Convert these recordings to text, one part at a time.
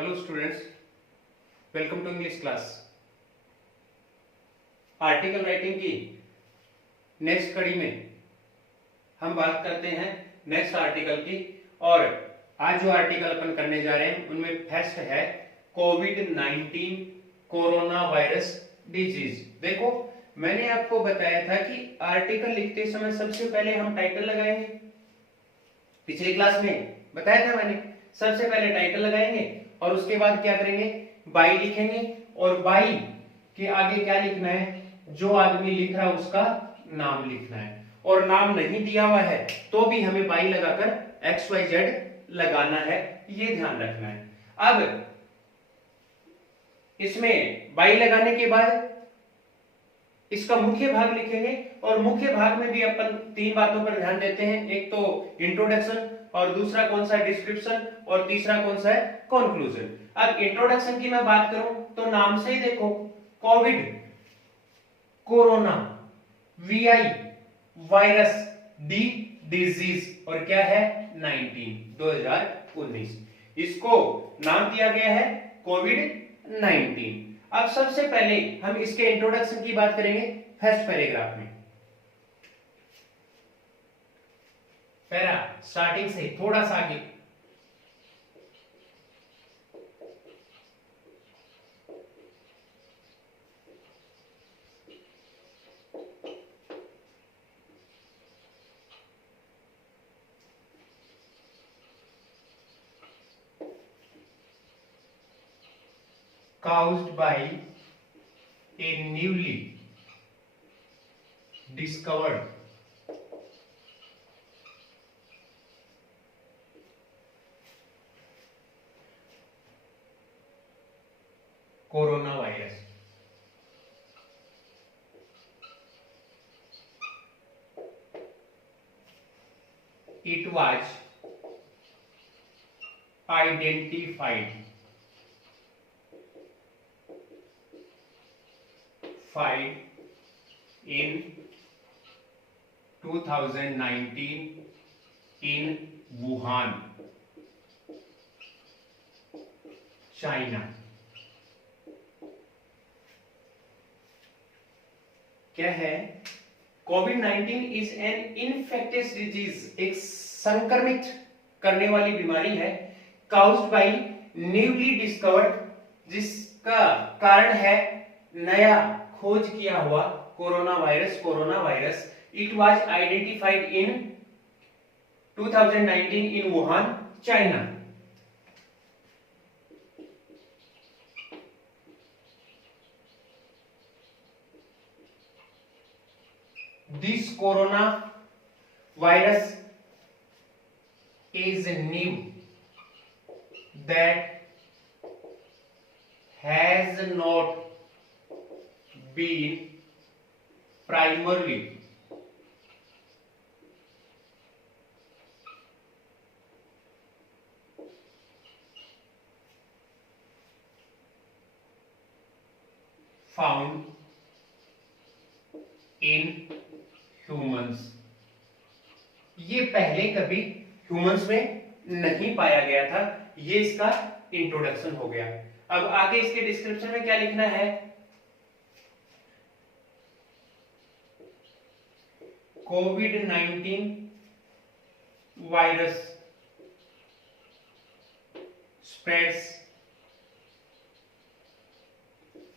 Hello students, welcome to English class. Article writing की next कड़ी में हम बात करते हैं नेक्स्ट आर्टिकल की। और आज जो आर्टिकल अपन करने जा रहे हैं उनमें फर्स्ट है कोविड-19 कोरोना वायरस डिजीज। देखो, मैंने आपको बताया था कि आर्टिकल लिखते समय सबसे पहले हम टाइटल लगाएंगे। पिछली क्लास में बताया था मैंने, सबसे पहले टाइटल लगाएंगे और उसके बाद क्या करेंगे, बाई लिखेंगे। और बाई के आगे क्या लिखना है, जो आदमी लिख रहा है उसका नाम लिखना है। और नाम नहीं दिया हुआ है तो भी हमें बाई लगाकर XYZ लगाना है, ये ध्यान रखना है। अब इसमें बाई लगाने के बाद इसका मुख्य भाग लिखेंगे और मुख्य भाग में भी अपन तीन बातों पर ध्यान देते हैं। एक तो इंट्रोडक्शन, और दूसरा कौन सा है, डिस्क्रिप्शन, और तीसरा कौन सा है, कंक्लूजन। अब इंट्रोडक्शन की मैं बात करूं तो नाम से ही देखो, Covid, corona, VI virus, D disease, और क्या है 2019। इसको नाम दिया गया है कोविड-19। अब सबसे पहले हम इसके इंट्रोडक्शन की बात करेंगे फर्स्ट पैराग्राफ में। पैरा स्टार्टिंग से थोड़ा सा आगे, caused by a newly discovered coronavirus. It was identified in 2019 in Wuhan, China. क्या है, कोविड-19 इज एन इन्फेक्टियस डिजीज, एक संक्रमित करने वाली बीमारी है। काउज्ड बाय न्यूली डिस्कवर्ड, जिसका कारण है नया खोज किया हुआ corona virus. It was identified in 2019 in Wuhan, China. This corona virus is new that has not been primarily found in humans. ये पहले कभी ह्यूमंस में नहीं पाया गया था। ये इसका इंट्रोडक्शन हो गया। अब आगे इसके डिस्क्रिप्शन में क्या लिखना है, कोविड-19 virus spreads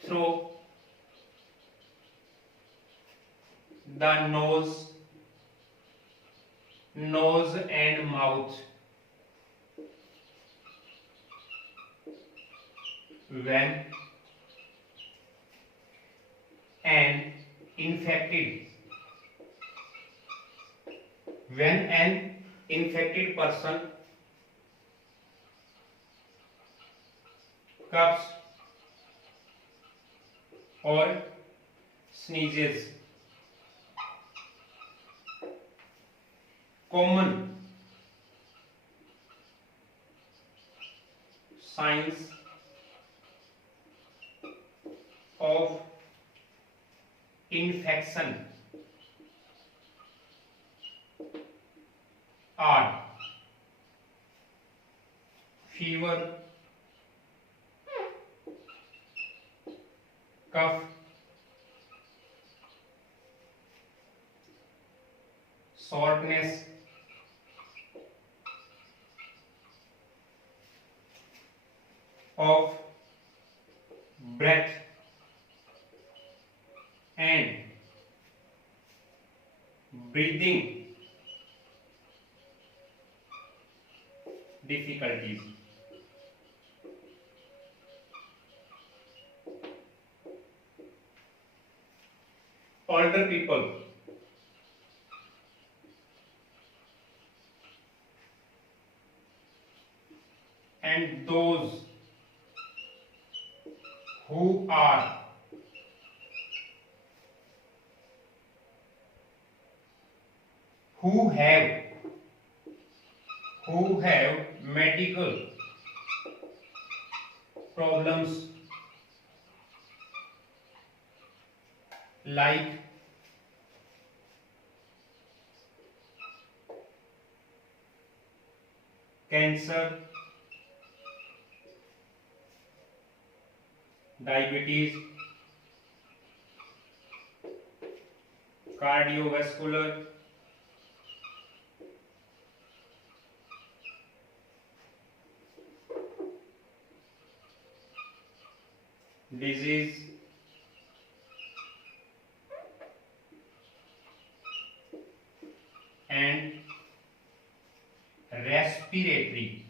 through the nose and mouth when an infected person coughs or sneezes. Common signs of infection are fever, cough, shortness of breath and breathing difficulties. Older people and those who are who have medical problems like cancer, diabetes, cardiovascular disease, and respiratory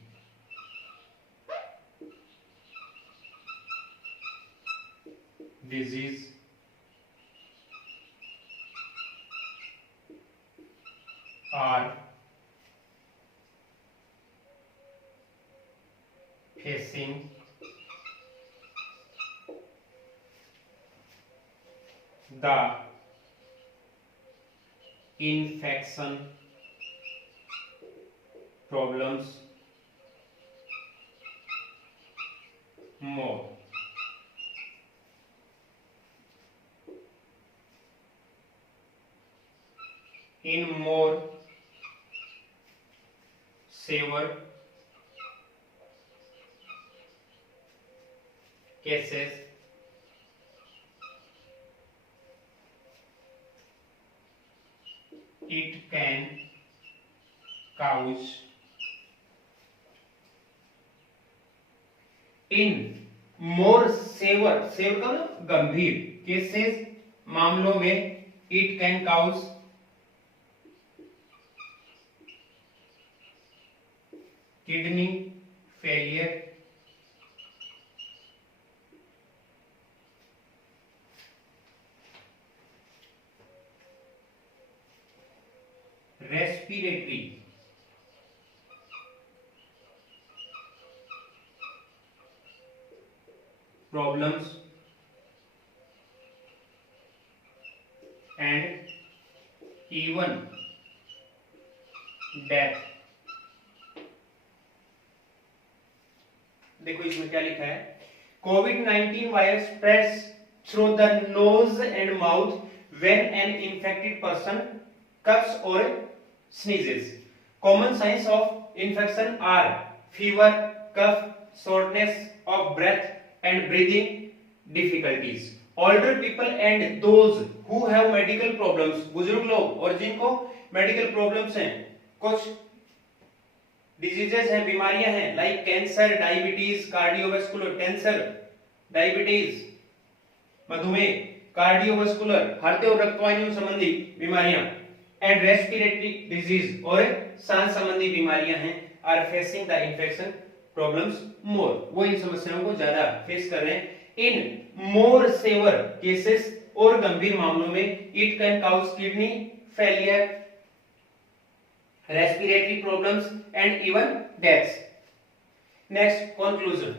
disease are facing the infection problems more. In more severe cases, it can cause in more severe का ना गंभीर केसेस मामलों में it can cause kidney failure, respiratory problems, and even death. देखो इसमें क्या लिखा है, कोविड-19 virus spreads through the nose and mouth when an infected person coughs or sneezes. Common signs of infection are fever, cough, shortness of breath and breathing difficulties. Older people and those who have medical problems, बुजुर्ग लोग और जिनको medical problems हैं, कुछ डिजीजेस हैं, बीमारियां हैं, like cancer, diabetes, cardiovascular, cancer, diabetes, मधुमेह, कार्डियोवास्कुलर, हृदय और रक्तवाहिनियों संबंधी बीमारियां, एंड रेस्पिरेटरी डिजीज और सांस संबंधी बीमारियां हैं, are facing the infection problems more, वो इन समस्याओं को ज्यादा फेस कर रहे हैं. इन मोर सेवर केसेस और गंभीर मामलों में it can cause kidney failure, respiratory problems and even deaths. Next, conclusion.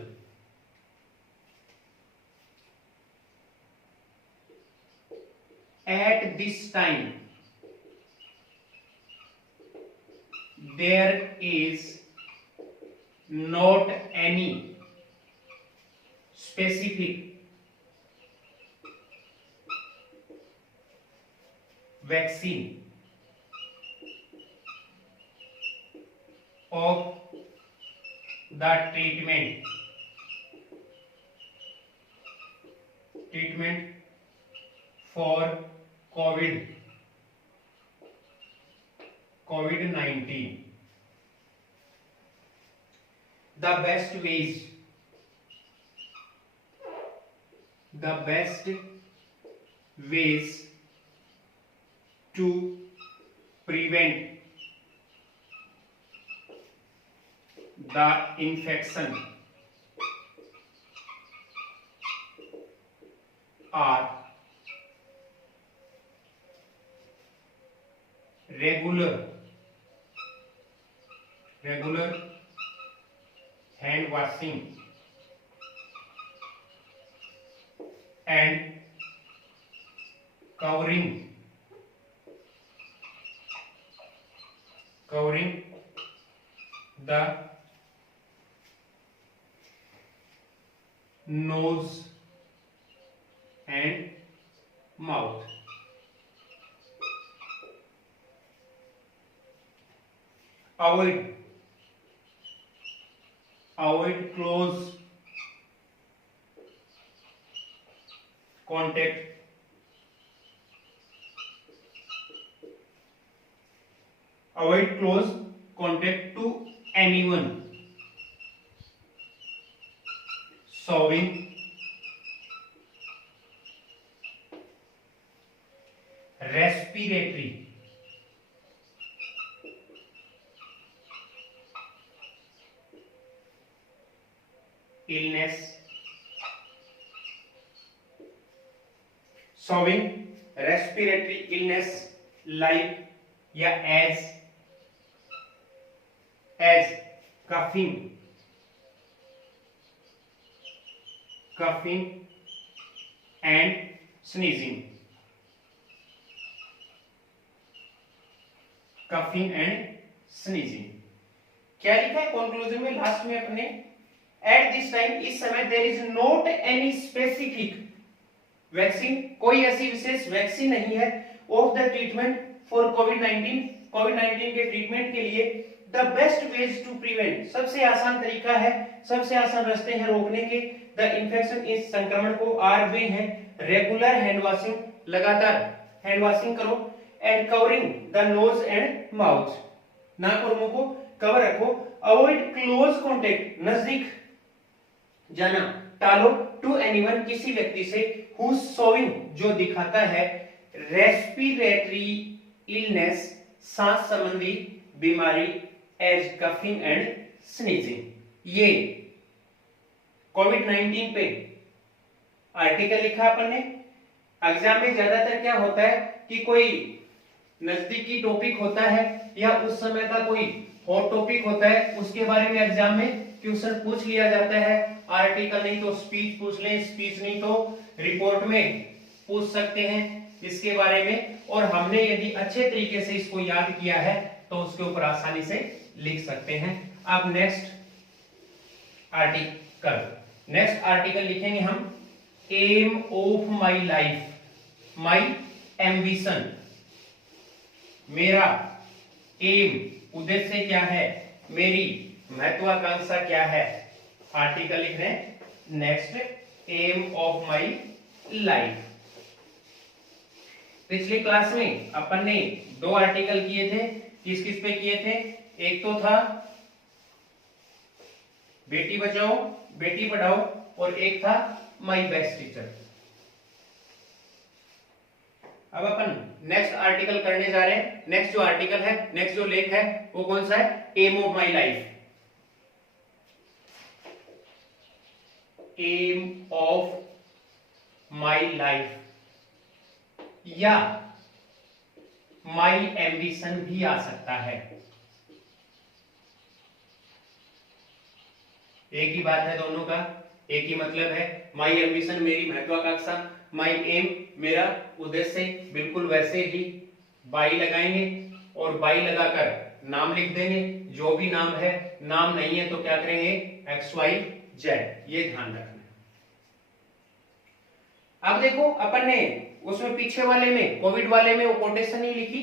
At this time there is not any specific vaccine of the treatment treatment for COVID-19. The best ways to prevent the infection are regular hand washing and covering the nose and mouth. Avoid close contact to anyone showing respiratory illness like या as coughing and sneezing. क्या लिखा है कंक्लूजन में लास्ट में अपने, at this time इस समय there is not any specific vaccine, कोई ऐसी विशेष वैक्सीन नहीं है ऑफ द ट्रीटमेंट फॉर कोविड-19 के ट्रीटमेंट के लिए। The best ways to prevent, सबसे आसान तरीका है, सबसे आसान रास्ते हैं रोकने के द इन्फेक्शन, इस संक्रमण को आर वे हैं रेगुलर हैंड वॉशिंग, लगातार हैंड वॉशिंग करो, and covering the nose and mouth, नाक और मुंह को कवर रखो, अवॉइड क्लोज कॉन्टेक्ट, नजदीक जाना टालो, टू एनीवन, किसी व्यक्ति से, हु शोइंग, जो दिखाता है, रेस्पिरेटरी इलनेस, सांस संबंधी बीमारी, एज कफिंग एंड स्नीजिंग। ये कोविड-19 पे आर्टिकल लिखा अपन ने। एग्जाम में ज्यादातर क्या होता है कि कोई नजदीकी टॉपिक होता है या उस समय का कोई हॉट टॉपिक होता है, उसके बारे में एग्जाम में क्वेश्चन पूछ लिया जाता है। आर्टिकल नहीं तो स्पीच पूछ लें, स्पीच नहीं तो रिपोर्ट में पूछ सकते हैं इसके बारे में, और हमने यदि अच्छे तरीके से इसको याद किया है तो उसके ऊपर आसानी से लिख सकते हैं। अब नेक्स्ट आर्टिकल लिखेंगे हम, aim of my life, my ambition, मेरा एम, उद्देश्य क्या है, मेरी महत्वाकांक्षा क्या है। आर्टिकल लिख रहे हैं next, aim of my life. पिछली क्लास में अपन ने 2 आर्टिकल किए थे, किस पे किए थे, एक तो था बेटी बचाओ बेटी पढ़ाओ और एक था माई बेस्ट टीचर। अब अपन नेक्स्ट आर्टिकल करने जा रहे हैं। नेक्स्ट जो आर्टिकल है, नेक्स्ट जो लेख है वो कौन सा है, aim of my life. Aim of my life या माई एम्बिशन भी आ सकता है, एक ही बात है दोनों का, एक ही मतलब है। माई एम्बिशन मेरी महत्वाकांक्षा, माई एम मेरा उद्देश्य, बिल्कुल वैसे ही बाई लगाएंगे और बाई लगाकर नाम लिख देंगे, जो भी नाम है, नाम नहीं है तो क्या करेंगे, एक्स वाई जेड, ये ध्यान रखना। अब देखो अपन ने उसमें पीछे वाले में, कोविड वाले में वो कोटेशन नहीं लिखी,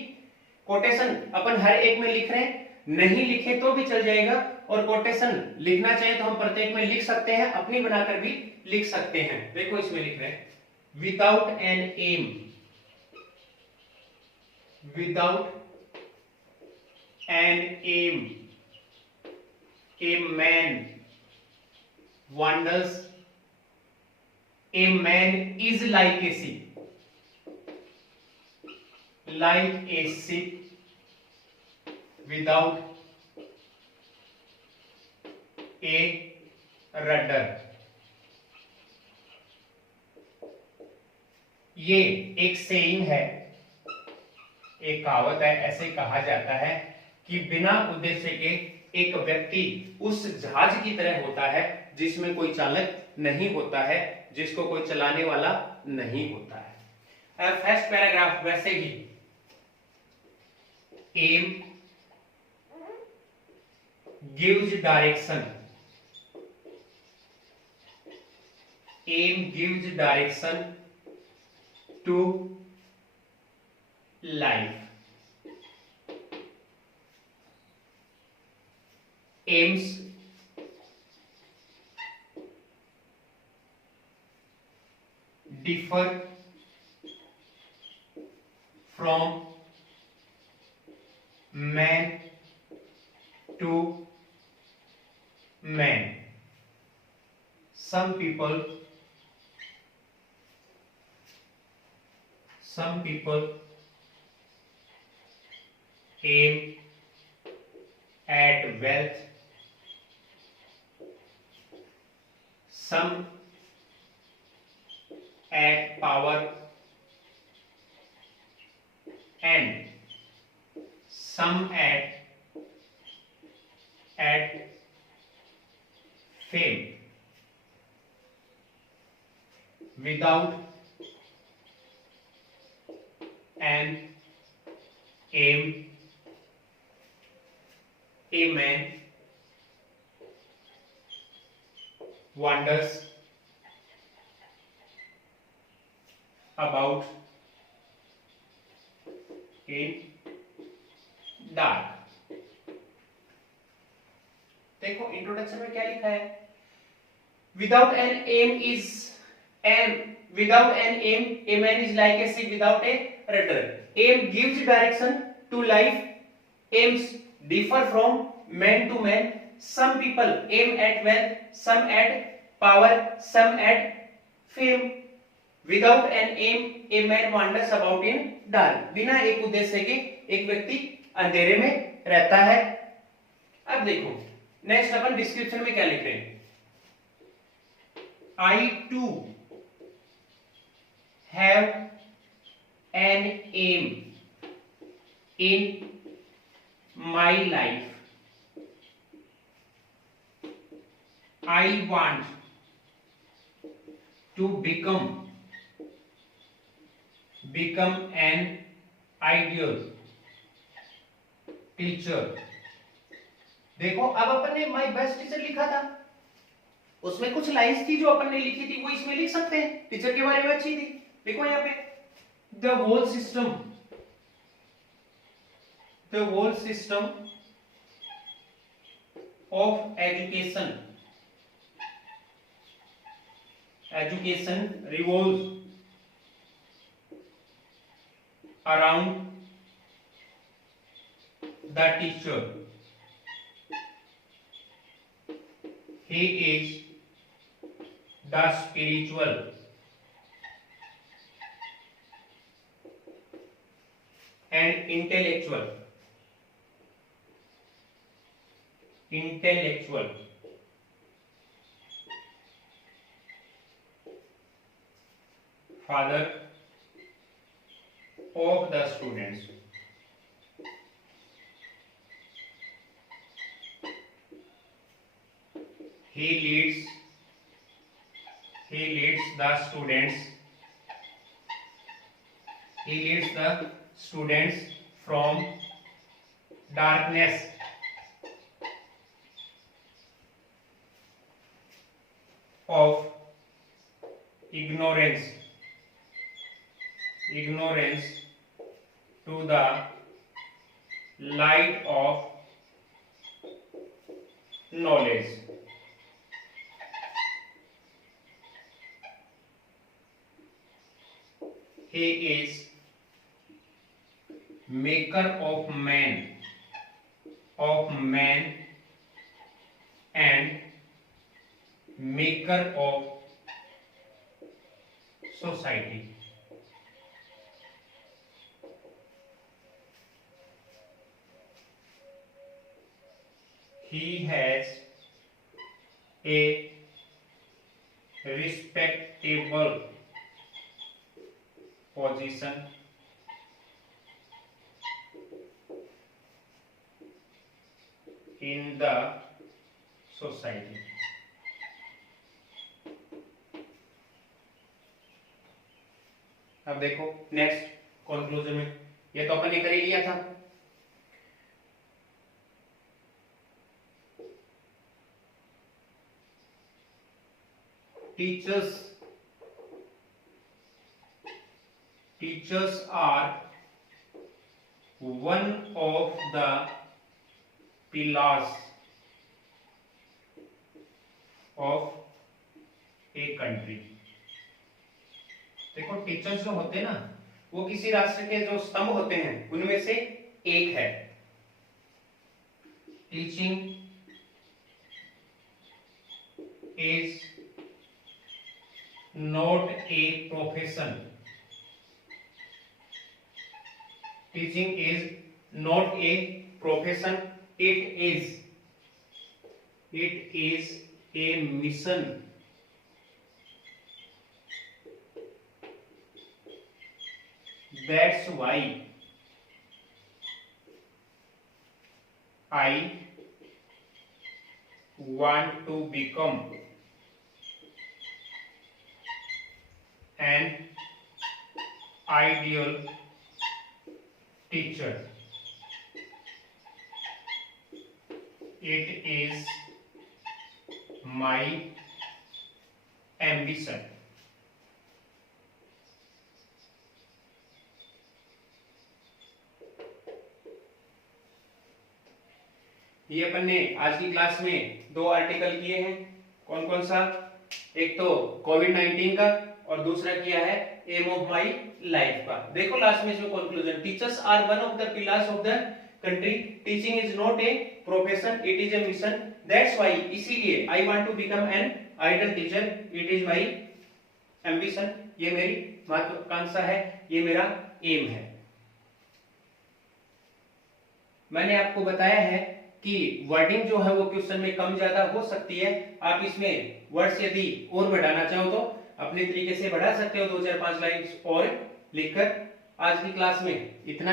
कोटेशन अपन हर एक में लिख रहे हैं, नहीं लिखे तो भी चल जाएगा, और कोटेशन लिखना चाहिए तो हम प्रत्येक में लिख सकते हैं, अपनी बनाकर भी लिख सकते हैं। देखो इसमें लिख रहे हैं, without an aim, without an aim, a man wanders, a man is like a ship, like a ship without a rudder. ये एक सेइंग है, एक कहावत है। ऐसे कहा जाता है कि बिना उद्देश्य के एक व्यक्ति उस जहाज की तरह होता है जिसमें कोई चालक नहीं होता है, जिसको कोई चलाने वाला नहीं होता है। फर्स्ट पैराग्राफ वैसे ही, aim gives direction, aim gives direction to life. Aims differ from man to man. Some people aim at wealth, some at power, and some at fame. Without an aim, a man wanders about in dark. देखो introduction में क्या लिखा है, without an aim is without an aim, a man is like a ship without a rudder. Aim gives direction to life. Aims differ from man to man. Some people aim at wealth, some at power, some at fame. Without an aim, a man wanders about in dark. बिना एक उद्देश्य के एक व्यक्ति अंधेरे में रहता है। अब देखो नेक्स्ट अपन डिस्क्रिप्शन में क्या लिख रहे हैं, I too have an aim in my life. I want to become an ideal teacher. देखो अब अपन ने माई बेस्ट टीचर लिखा था, उसमें कुछ लाइंस थी जो अपन ने लिखी थी, वो इसमें लिख सकते हैं, टीचर के बारे में अच्छी थी। देखो यहाँ पे the whole system of education revolves around the teacher. He is the spiritual and intellectual father of the students. He leads the students from darkness of ignorance to the light of knowledge. he is maker of man and maker of society. He has a respectable position in the society. अब देखो next conclusion में, ये तो अपन ने कर ही लिया था। Teachers are one of the pillars of a country. देखो टीचर्स जो होते हैं ना, वो किसी राष्ट्र के जो स्तंभ होते हैं उनमें से एक है। Teaching is not a profession. Teaching is not a profession, it is a mission. That's why I want to become an ideal teacher. It is my ambition. ये अपन ने आज की क्लास में दो आर्टिकल किए हैं। कौन कौन सा? एक तो कोविड-19 का और दूसरा किया है एम ऑफ माई लाइफ का। देखो लास्ट में जो conclusion, teachers are one of the pillars of the country, teaching is not a profession, it is a mission, that's why, इसीलिए I want to become an ideal teacher, it is my ambition, ये मेरी महत्वाकांक्षा है, ये मेरा एम है। मैंने आपको बताया है कि वर्डिंग जो है वो क्वेश्चन में कम ज्यादा हो सकती है। आप इसमें वर्ड्स यदि और बढ़ाना चाहो तो अपने तरीके से बढ़ा सकते हो, 2 4 5 लाइन्स और लिखकर। आज की क्लास में इतना।